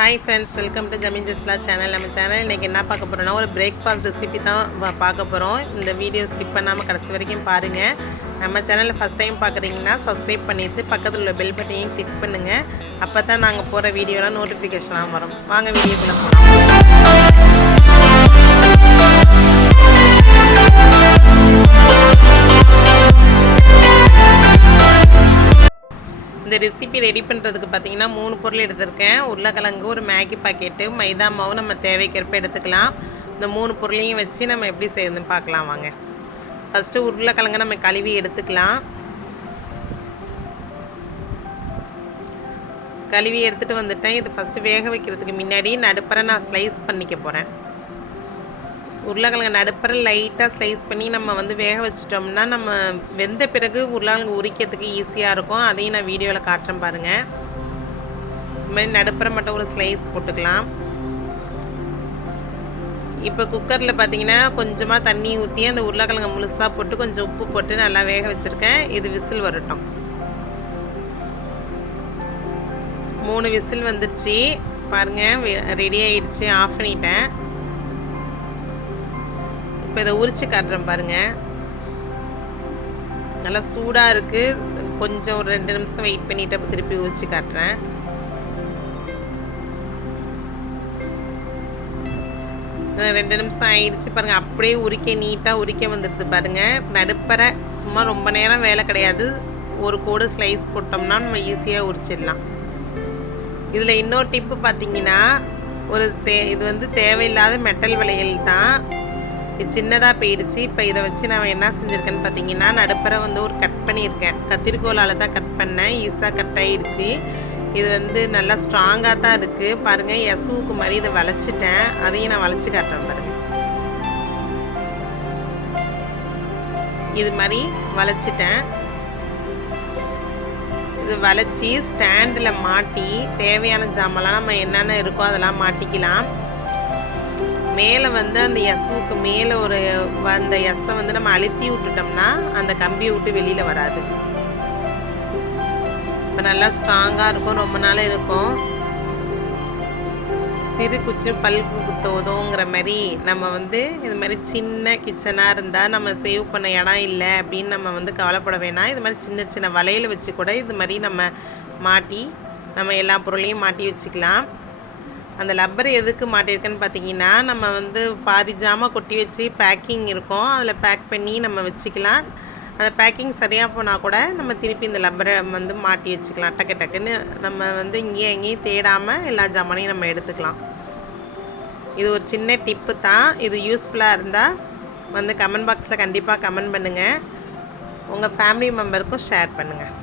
Hi friends, welcome to Jameer Jazila channel. நம்ம channel இன்னைக்கு என்ன பார்க்க போறோம்னா ஒரு பிரேக்ஃபாஸ்ட் ரெசிபி தான் பார்க்க போறோம். இந்த வீடியோ ஸ்கிப் பண்ணாம கடைசி வரைக்கும் பாருங்க. நம்ம சேனலை ஃபர்ஸ்ட் டைம் பார்க்குறீங்கன்னா சப்ஸ்கிரைப் பண்ணிட்டு பக்கத்துல உள்ள பெல் பட்டனையும் கிளிக் பண்ணுங்க. அப்பதான் நாங்க போற வீடியோல நோட்டிஃபிகேஷனா வரும். வாங்க வீடியோக்குள்ள போலாம். இந்த ரெசிபி ரெடி பண்ணுறதுக்கு பார்த்தீங்கன்னா 3 பொருள் எடுத்திருக்கேன். உருளைக்கிழங்கு, ஒரு மேகி பாக்கெட்டு, மைதா மாவு நம்ம தேவைக்கேற்ப எடுத்துக்கலாம். இந்த 3 பொருளையும் வச்சு நம்ம எப்படி செய்யணும்னு பார்க்கலாம் வாங்க. ஃபஸ்ட்டு உருளைக்கிழங்கை நம்ம கழுவி எடுத்துக்கலாம். கழுவி எடுத்துகிட்டு வந்துட்டேன். இது ஃபஸ்ட்டு வேக வைக்கிறதுக்கு முன்னாடி நடுப்பரை நான் ஸ்லைஸ் பண்ணிக்க போகிறேன். உருளைக்கிழங்கு நடுப்பரை லைட்டாக ஸ்லைஸ் பண்ணி நம்ம வேக வச்சிட்டோம்னா நம்ம வெந்த பிறகு உருளைக்கிழங்கு உரிக்கிறதுக்கு ஈஸியாக இருக்கும். அதையும் நான் வீடியோவில் காட்டுறேன் பாருங்கள். இது மாதிரி நடுப்பரை மட்டும் ஒரு ஸ்லைஸ் போட்டுக்கலாம். இப்போ குக்கரில் பார்த்தீங்கன்னா கொஞ்சமாக தண்ணி ஊற்றி அந்த உருளைக்கிழங்கு முழுசாக போட்டு கொஞ்சம் உப்பு போட்டு நல்லா வேக வச்சுருக்கேன். இது விசில் வரட்டும். 3 விசில் வந்துடுச்சு பாருங்கள். ரெடி ஆகிடுச்சு. ஆஃப் பண்ணிட்டேன். இப்போ இதை உரிச்சு காட்டுறேன் பாருங்கள். நல்லா சூடாக இருக்குது. கொஞ்சம் ஒரு 2 நிமிஷம் வெயிட் பண்ணிவிட்டு அப்போ திருப்பி உரிச்சு காட்டுறேன். ரெண்டு நிமிஷம் ஆயிடுச்சு பாருங்கள். அப்படியே உரிக்க நீட்டாக உரிக்க வந்துடுது பாருங்கள். நடுப்பரை சும்மா ரொம்ப நேரம் வேலை கிடையாது. ஒரு கோடு ஸ்லைஸ் போட்டோம்னா நம்ம ஈஸியாக உரிச்சிடலாம். இதில் இன்னொரு டிப்பு பார்த்தீங்கன்னா இது தேவையில்லாத மெட்டல் வளையல் தான். இது சின்னதாக போயிடுச்சு. இப்போ இதை வச்சு நான் என்ன செஞ்சுருக்கேன்னு பார்த்தீங்கன்னா நடுப்பரை ஒரு கட் பண்ணியிருக்கேன். கத்திரிக்கோலால் தான் கட் பண்ணேன். ஈஸியாக கட் ஆகிடுச்சு. இது நல்லா ஸ்ட்ராங்காக தான் இருக்குது பாருங்கள். எசுவுக்கு மாதிரி இதை வளைச்சிட்டேன். அதையும் நான் வளைச்சி காட்டுறேன் பாருங்கள். இது மாதிரி வளைச்சிட்டேன். இது வளைச்சி ஸ்டாண்டில் மாட்டி தேவையான ஜாமெல்லாம் நம்ம என்னென்ன இருக்கோ அதெல்லாம் மாட்டிக்கலாம். மேலே அந்த எஸ்ஸுக்கு மேலே அந்த எஸ்ஸை நம்ம அழுத்தி விட்டுட்டோம்னா அந்த கம்பியை விட்டு வெளியில் வராது. இப்போ நல்லா ஸ்ட்ராங்காக இருக்கும். ரொம்ப நாள் இருக்கும். சிறு குச்சி பல் குத்த உதவுங்கிற மாதிரி நம்ம இது மாதிரி சின்ன கிச்சனாக இருந்தால் நம்ம சேவ் பண்ண இடம் இல்லை அப்படின்னு நம்ம கவலைப்பட வேணாம். இது மாதிரி சின்ன சின்ன வலையில் வச்சு கூட இது மாதிரி நம்ம மாட்டி நம்ம எல்லா பொருளையும் மாட்டி வச்சுக்கலாம். அந்த லப்பர் எதுக்கு மாட்டியிருக்குன்னு பார்த்தீங்கன்னா நம்ம பாதி ஜாமான் கொட்டி வச்சு பேக்கிங் இருக்கும். அதில் பேக் பண்ணி நம்ம வச்சுக்கலாம். அந்த பேக்கிங் சரியாக போனால் கூட நம்ம திருப்பி இந்த லப்பரை மாட்டி வச்சுக்கலாம். டக்குன்னு நம்ம இங்கேயும் எங்கேயும் தேடாமல் எல்லா ஜாமானையும் நம்ம எடுத்துக்கலாம். இது ஒரு சின்ன டிப்பு தான். இது யூஸ்ஃபுல்லாக இருந்தால் கமெண்ட் பாக்ஸில் கண்டிப்பாக கமெண்ட் பண்ணுங்கள். உங்கள் ஃபேமிலி மெம்பருக்கும் ஷேர் பண்ணுங்கள்.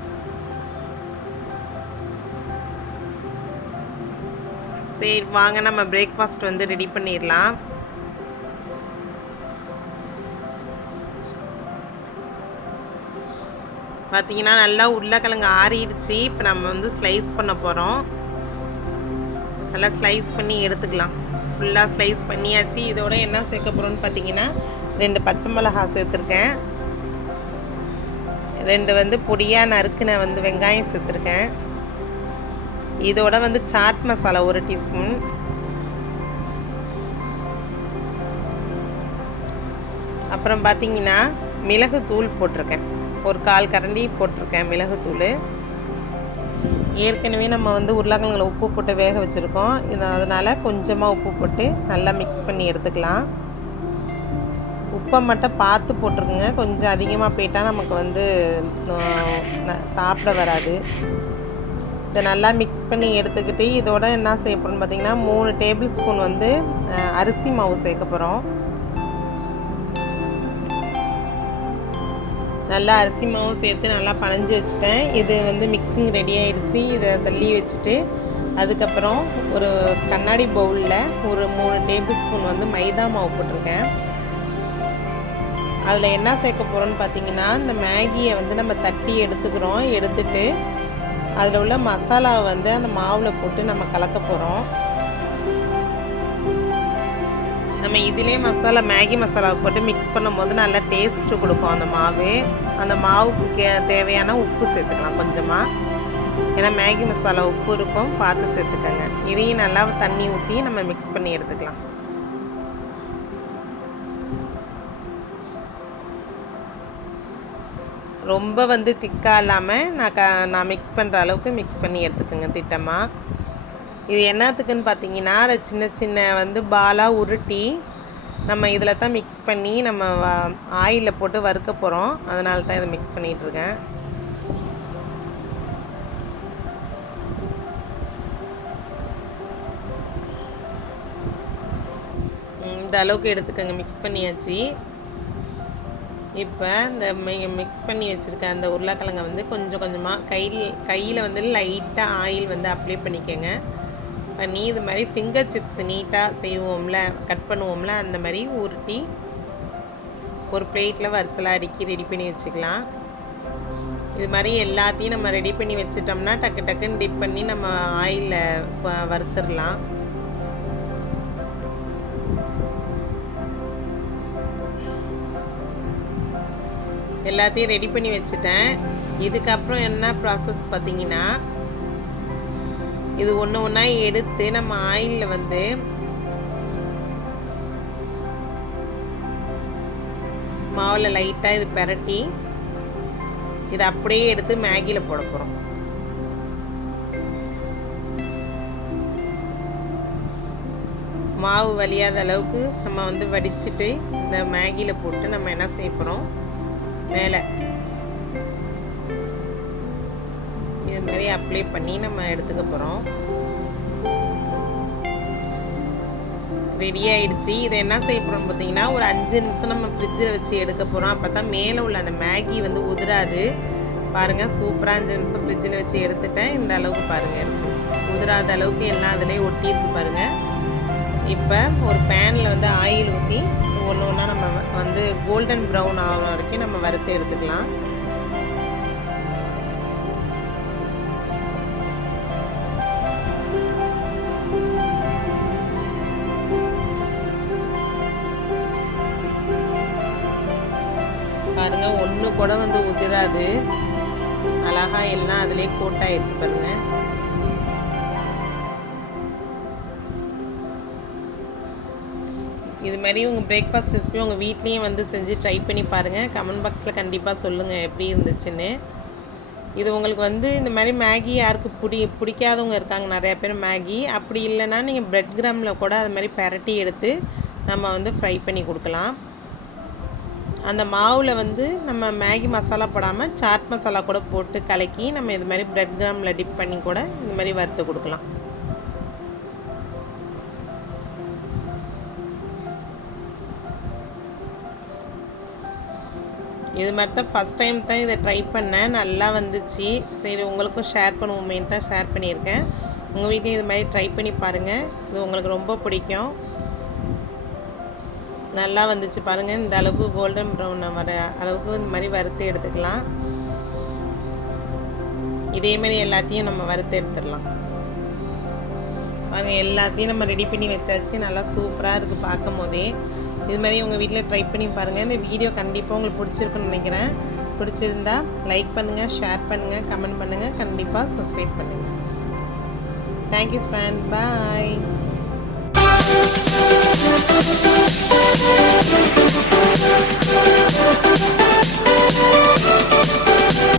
சரி வாங்க நம்ம பிரேக்ஃபாஸ்ட் ரெடி பண்ணிடலாம். பார்த்தீங்கன்னா நல்லா உருளைக்கிழங்கு ஆறிடுச்சு. இப்போ நம்ம ஸ்லைஸ் பண்ண போகிறோம். நல்லா ஸ்லைஸ் பண்ணி எடுத்துக்கலாம். ஃபுல்லாக ஸ்லைஸ் பண்ணியாச்சு. இதோட என்ன சேர்க்க போகிறோன்னு பார்த்தீங்கன்னா 2 பச்சை மிளகாய் சேர்த்துருக்கேன். 2 பொடியாக நறுக்குன வெங்காயம் சேர்த்துருக்கேன். இதோட சாட் மசாலா 1 டீஸ்பூன், அப்புறம் பார்த்தீங்கன்னா மிளகுத்தூள் போட்டிருக்கேன். ஒரு 1/4 கரண்டி போட்டிருக்கேன் மிளகுத்தூள். ஏற்கனவே நம்ம உருளைக்கிழங்குல உப்பு போட்டு வேக வச்சுருக்கோம். அதனால் கொஞ்சமாக உப்பு போட்டு நல்லா மிக்ஸ் பண்ணி எடுத்துக்கலாம். உப்பை மட்டும் பார்த்து போட்டிருக்குங்க. கொஞ்சம் அதிகமாக போயிட்டால் நமக்கு சாப்பிட வராது. இதை நல்லா மிக்ஸ் பண்ணி எடுத்துக்கிட்டு இதோட என்ன செய்ய போகிறோம்னு பார்த்தீங்கன்னா 3 டேபிள் ஸ்பூன் அரிசி மாவு சேர்க்க போகிறோம். நல்லா அரிசி மாவு சேர்த்து நல்லா பனைஞ்சி வச்சுட்டேன். இது மிக்சிங் ரெடி ஆகிடுச்சு. இதை தள்ளி வச்சுட்டு அதுக்கப்புறம் ஒரு கண்ணாடி பவுலில் ஒரு 3 டேபிள் ஸ்பூன் மைதா மாவு போட்டிருக்கேன். அதில் என்ன சேர்க்க போகிறோன்னு பார்த்தீங்கன்னா இந்த மேகியை நம்ம தட்டி எடுத்துக்கிறோம். எடுத்துட்டு அதில் உள்ள மசாலாவை அந்த மாவில் போட்டு நம்ம கலக்க போகிறோம். நம்ம இதிலே மேகி மசாலாவை போட்டு மிக்ஸ் பண்ணும்போது நல்லா டேஸ்ட்டு கொடுக்கும் அந்த மாவு. அந்த மாவுக்கு தேவையான உப்பு சேர்த்துக்கலாம் கொஞ்சமாக. ஏன்னா மேகி மசாலா உப்பு இருக்கும், பார்த்து சேர்த்துக்கோங்க. இதையும் நல்லா தண்ணி ஊற்றி நம்ம மிக்ஸ் பண்ணி எடுத்துக்கலாம். ரொம்ப வந்து திக்காக இல்லாமல் நான் மிக்ஸ் பண்ணுற அளவுக்கு மிக்ஸ் பண்ணி எடுத்துக்கோங்க திட்டமாக. இது என்னத்துக்குன்னு பார்த்தீங்கன்னா, அதை சின்ன சின்ன வந்து பாலாக உருட்டி நம்ம இதில் தான் மிக்ஸ் பண்ணி நம்ம ஆயிலில் போட்டு வறுக்க போகிறோம். அதனால தான் இதை மிக்ஸ் பண்ணிகிட்ருக்கேன். இந்த அளவுக்கு எடுத்துக்கோங்க. மிக்ஸ் பண்ணியாச்சு. இப்போ இந்த மிக்ஸ் பண்ணி வச்சுருக்க அந்த உருளைக்கிழங்கை வந்து கொஞ்சம் கொஞ்சமாக கையில் வந்து லைட்டாக ஆயில் வந்து அப்ளை பண்ணிக்கோங்க. பண்ணி இது மாதிரி ஃபிங்கர் சிப்ஸ் நீட்டாக செய்வோம்ல, கட் பண்ணுவோம்ல, அந்த மாதிரி உருட்டி ஒரு பிளேட்டில் வரிசலாக அடுக்கி ரெடி பண்ணி வச்சுக்கலாம். இது மாதிரி எல்லாத்தையும் நம்ம ரெடி பண்ணி வச்சிட்டோம்னா டக்கு டக்குன்னு டிப் பண்ணி நம்ம ஆயிலில் வறுத்துடலாம். எல்லாத்தையும் ரெடி பண்ணி வச்சுட்டேன். இதுக்கப்புறம் என்ன ப்ராசஸ் பார்த்தீங்கன்னா, இது ஒன்று ஒன்றா எடுத்து நம்ம ஆயிலில் வந்து மாவில் லைட்டாக இது பெரட்டி இதை அப்படியே எடுத்து மேகியில் போட போகிறோம். மாவு வலியாத அளவுக்கு நம்ம வந்து வடிச்சிட்டு இந்த மேகியில் போட்டு நம்ம என்ன செய்ய போகிறோம், மேலே இது மாதிரி அப்ளை பண்ணி நம்ம எடுத்துக்க போகிறோம். ரெடி ஆகிடுச்சு. இதை என்ன செய்ய போகிறோம்னு பார்த்தீங்கன்னா, ஒரு 5 நிமிஷம் நம்ம ஃப்ரிட்ஜில் வச்சு எடுக்க போகிறோம். அப்போ தான் மேலே உள்ள அந்த மேகி வந்து உதிராது. பாருங்கள், சூப்பராக 5 நிமிஷம் ஃப்ரிட்ஜில் வச்சு எடுத்துட்டேன். இந்த அளவுக்கு பாருங்கள் இருக்குது, உதிராத அளவுக்கு எல்லாம் அதிலே ஒட்டியிருக்கு பாருங்கள். இப்போ ஒரு பேனில் வந்து ஆயில் ஊற்றி ஒன்று ஒன்றா நம்ம வந்து கோல்டன் ப்ரௌன் ஆகிற வரைக்கும் நம்ம வறுத்து எடுத்துக்கலாம். பாருங்கள், ஒன்று கூட வந்து உதிராது, அழகாக எல்லாம் அதிலே கோட்டாயிருக்கு பாருங்கள். இது மாதிரி உங்கள் பிரேக்ஃபாஸ்ட் ரெசிபி உங்கள் வீட்லேயும் வந்து செஞ்சு ட்ரை பண்ணி பாருங்கள். கமெண்ட் பாக்ஸில் கண்டிப்பாக சொல்லுங்கள் எப்படி இருந்துச்சுன்னு. இது உங்களுக்கு வந்து இந்த மாதிரி மேகி யாருக்கு பிடிக்காதவங்க இருக்காங்க நிறையா பேர் மேகி. அப்படி இல்லைன்னா நீங்கள் பிரெட் கிராமில் கூட அது மாதிரி பெரட்டி எடுத்து நம்ம வந்து ஃப்ரை பண்ணி கொடுக்கலாம். அந்த மாவில் வந்து நம்ம மேகி மசாலா போடாமல் சாட் மசாலா கூட போட்டு கலக்கி நம்ம இது மாதிரி பிரெட் கிராமில் டிப் பண்ணி கூட இந்த மாதிரி வறுத்து கொடுக்கலாம். இது மாதிரி தான் ஃபஸ்ட் டைம் தான் இதை ட்ரை பண்ணேன், நல்லா வந்துச்சு. சரி, உங்களுக்கும் ஷேர் பண்ணுவோமேன்னு தான் ஷேர் பண்ணியிருக்கேன். உங்கள் வீட்லேயும் இது மாதிரி ட்ரை பண்ணி பாருங்கள், இது உங்களுக்கு ரொம்ப பிடிக்கும். நல்லா வந்துச்சு பாருங்கள். இந்த அளவுக்கு கோல்டன் ப்ரௌன் வர அளவுக்கு இந்த மாதிரி வறுத்து எடுத்துக்கலாம். இதேமாரி எல்லாத்தையும் நம்ம வறுத்து எடுத்துடலாம். பாருங்கள், எல்லாத்தையும் நம்ம ரெடி பண்ணி வச்சாச்சு. நல்லா சூப்பராக இருக்குது பார்க்கும் போதே. இது மாதிரி உங்கள் வீட்டில் ட்ரை பண்ணி பாருங்கள். இந்த வீடியோ கண்டிப்பாக உங்களுக்கு பிடிச்சிருக்குன்னு நினைக்கிறேன். பிடிச்சிருந்தா லைக் பண்ணுங்கள், ஷேர் பண்ணுங்கள், கமெண்ட் பண்ணுங்கள், கண்டிப்பாக சப்ஸ்கிரைப் பண்ணுங்கள். தேங்க்யூ ஃப்ரெண்ட், பாய்.